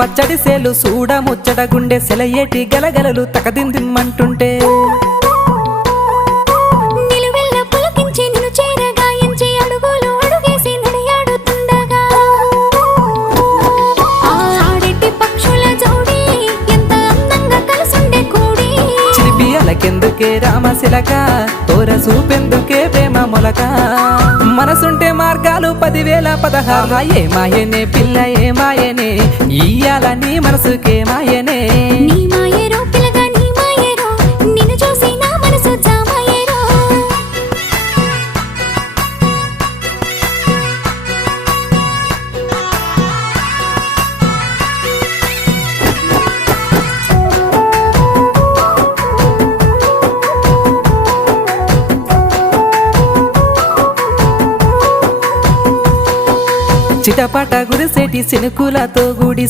పచ్చడి సేలు సూడ ముచ్చట గుండె సెలయేటి గలగలలు తకదిందిమ్మంటుంటే నిలువెల్ల పులకించి నిన్ను చేరగాయించి అడుగులు అడుగేసి నడియాడుతుండగా ఆడెట్టి పక్షుల జోడి ఎంత అందంగా కలుసుండే కూడి చిలిపియలకెందుకే రామశిలక తోర చూపెందుకే ప్రేమ మొలక మనసుంటే మార్గాలు 10,016 ఏమాయనే పిల్ల ఏమాయనే ఇయ్యాల నీ మనసుకే మాయనే నీ మాయేరో పిల్లగా నీ మాయేరో నిన్ను చూసి నా మనసు జామాయేరో చిటపట గురిసేటి సినుకులతో గుడి